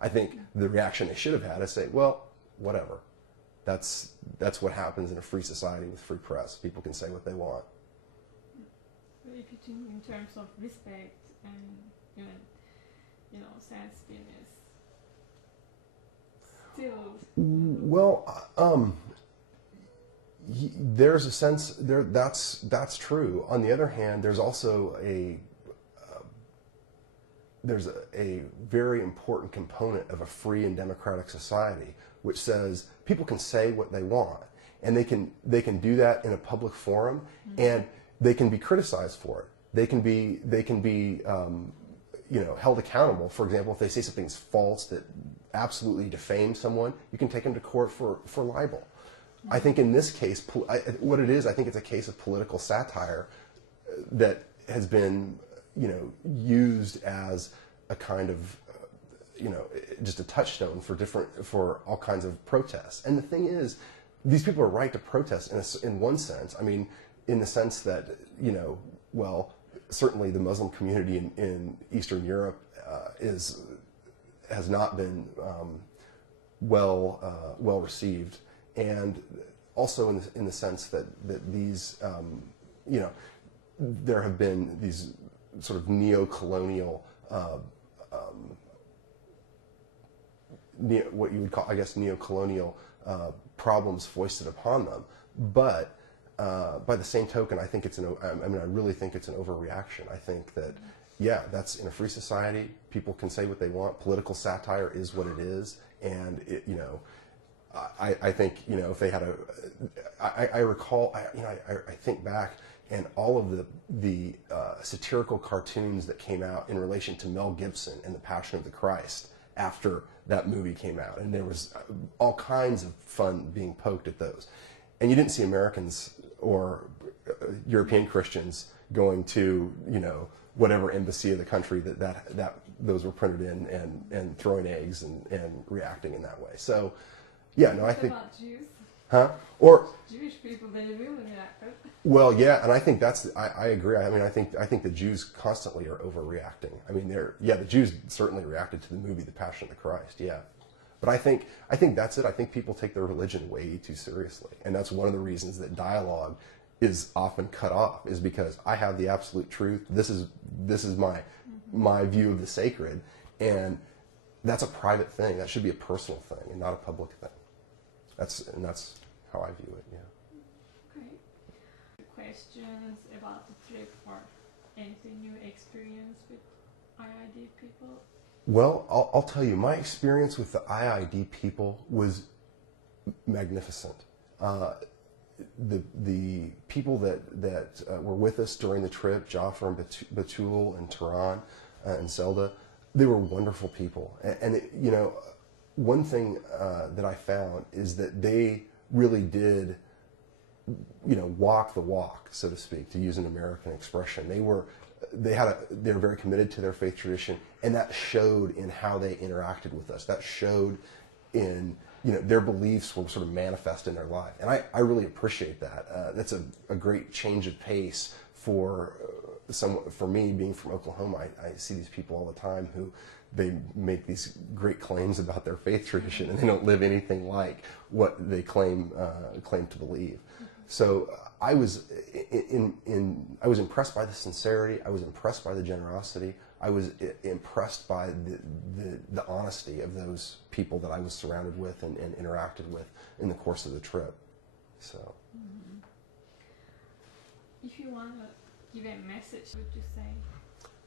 I think the reaction they should have had is say, well, whatever. That's what happens in a free society with free press. People can say what they want. But if you think in terms of respect and sensitivity, still. Well, there's a sense there that's true. On the other hand, there's also a very important component of a free and democratic society, which says people can say what they want, and they can do that in a public forum, and they can be criticized for it. They can be held accountable. For example, if they say something's false that absolutely defames someone, you can take them to court for libel. I think in this case, what it is, I think it's a case of political satire that has been, used as a kind of, just a touchstone for all kinds of protests. And the thing is, these people are right to protest in one sense. I mean, in the sense that, well, certainly the Muslim community in Eastern Europe has not been well received, and also in the sense that these there have been these sort of neocolonial what you would call, I guess, neocolonial problems foisted upon them, but by the same token, I think I really think it's an overreaction. I think that, yeah, that's in a free society. People can say what they want. Political satire is what it is, and I think if they had I recall, I think back, and all of the satirical cartoons that came out in relation to Mel Gibson and The Passion of the Christ after that movie came out, and there was all kinds of fun being poked at those, and you didn't see Americans or European Christians going to whatever embassy of the country that those were printed in and throwing eggs and reacting in that way. So yeah, no, I think. What about Jews? Huh? Or Jewish people, they really reacted. Well, yeah, and I think I agree. I mean, I think the Jews constantly are overreacting. I mean, the Jews certainly reacted to the movie The Passion of the Christ, yeah. But I think that's it. I think people take their religion way too seriously, and that's one of the reasons that dialogue is often cut off, is because I have the absolute truth. This is my view of the sacred, and that's a private thing. That should be a personal thing and not a public thing. That's how I view it. Yeah. Great. Questions about the trip or anything you experienced with IID people? Well, I'll tell you, my experience with the IID people was magnificent. The people that were with us during the trip, Jafar and Batul and Turan and Zelda, they were wonderful people. And one thing that I found is that they really did, walk the walk, so to speak, to use an American expression. They were very committed to their faith tradition, and that showed in how they interacted with us. That showed in, their beliefs were sort of manifest in their life. And I really appreciate that. That's a great change of pace for me, being from Oklahoma. I see these people all the time who they make these great claims about their faith tradition, and they don't live anything like what they claim to believe. So I was impressed by the sincerity. I was impressed by the generosity. I was impressed by the honesty of those people that I was surrounded with and interacted with in the course of the trip. So, if you want to give a message, what would you say?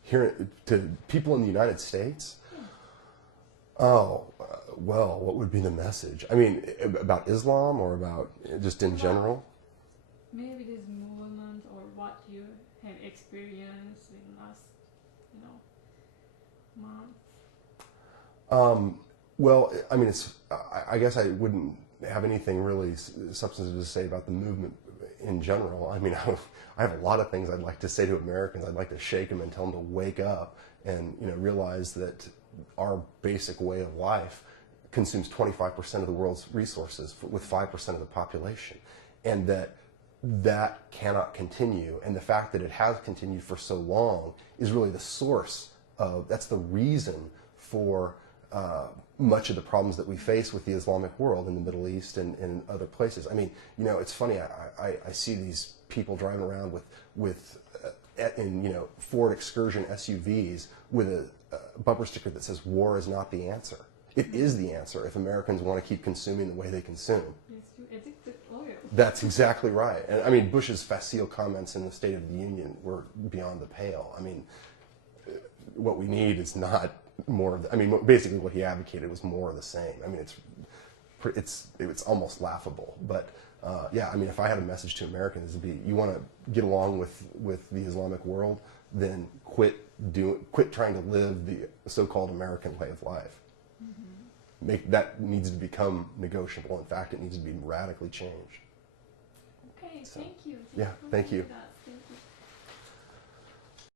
Here to people in the United States. Oh, well, what would be the message? I mean, about Islam or about just in general? Maybe this movement or what you have experienced in the last, month. Well, I mean, I guess I wouldn't have anything really substantive to say about the movement in general. I mean, I have a lot of things I'd like to say to Americans. I'd like to shake them and tell them to wake up and realize that our basic way of life consumes 25% of the world's resources with 5% of the population, and that cannot continue. And the fact that it has continued for so long is really the source of, that's the reason for much of the problems that we face with the Islamic world in the Middle East and in other places. I mean, you know, it's funny. I see these people driving around in, you know, Ford Excursion SUVs with a bumper sticker that says "War is not the answer." It is the answer if Americans want to keep consuming the way they consume. Yes, you addicted oil. That's exactly right. And I mean, Bush's facile comments in the State of the Union were beyond the pale. I mean, what we need is not more of the, I mean, basically what he advocated was more of the same. I mean, it's almost laughable. But yeah, I mean, if I had a message to Americans, it'd be, you want to get along with the Islamic world, then quit trying to live the so-called American way of life. That needs to become negotiable. In fact, it needs to be radically changed. Okay, thank you. Yeah, thank you. That.